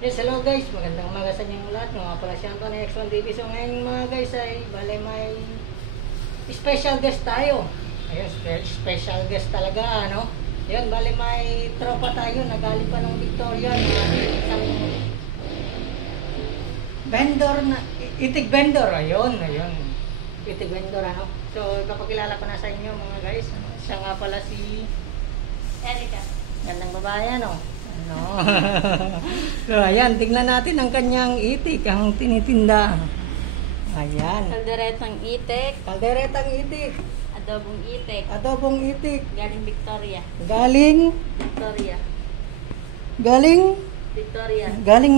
Yes, hello guys. Magandang umaga sa inyong lahat. Nga pala si Anton X1 TV. So ngayon mga guys ay bale may special guest tayo. Ayun, special guest talaga, ano? Ayun, bale may tropa tayo. Nagaling pa ng Victoria. Isang vendor na, itig vendor. Ayun. Itig vendor, ano? So ipapakilala ko na sa inyo mga guys. Siya nga pala si Erica. gandang babae, ano? No. So, ayan, tingnan natin ang kanyang itik, ang tinitinda. Ayan. Kalderetang itik. Kalderetang itik. Adobong itik. Adobong itik. Galing Victoria. Galing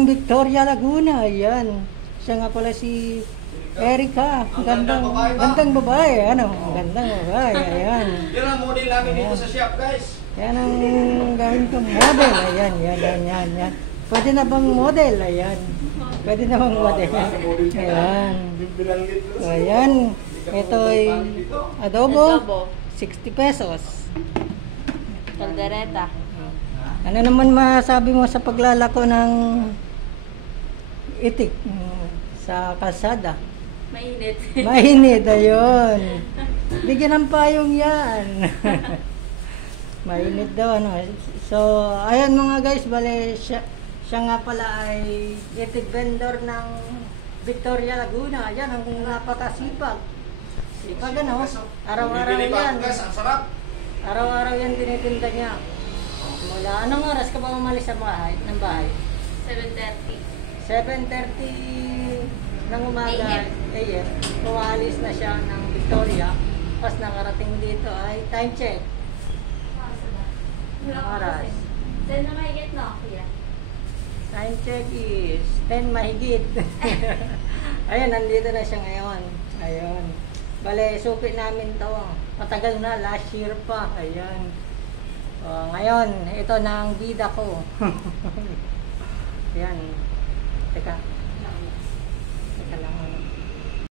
Victoria, Laguna. Ayan. Siya nga pala si Erica. Gandang babae. Ano? Gandang babae. Ayan. Yan ang model namin dito sa shop, guys. Yan ang gawin kong model. Ayan. Pwede na bang model? Ayan. Pwede na bang model? Ayan. Ayan. Ito ay adobo. 60 pesos. Kaldereta. Ano naman masabi mo sa paglalako ng itik sa kalsada? Mainit. Mainit, ayun. Bigyan ng payong yan. Mainit daw, ano. So, ayun mga guys, bale, siya nga pala ay itik vendor ng Victoria, Laguna. Ayan, ang napakasipag. Sipag, ano. Araw-araw yan. Guys, ang sarap. Araw-araw yan tinitinda niya. Mula, anong oras ka ba umalis sa bahay, ng bahay? 7:30. 7:30 ng umaga, AM. Umalis na siya ng Victoria. Pas nakarating dito ay time check. Oras. 10 na mahigit na, kuya. Time check is 10 mahigit. Ayun, nandito na siya ngayon. Ayun. Bale, suki namin to. Matagal na, last year pa. Ayun. Ngayon, ito na ang bida ko.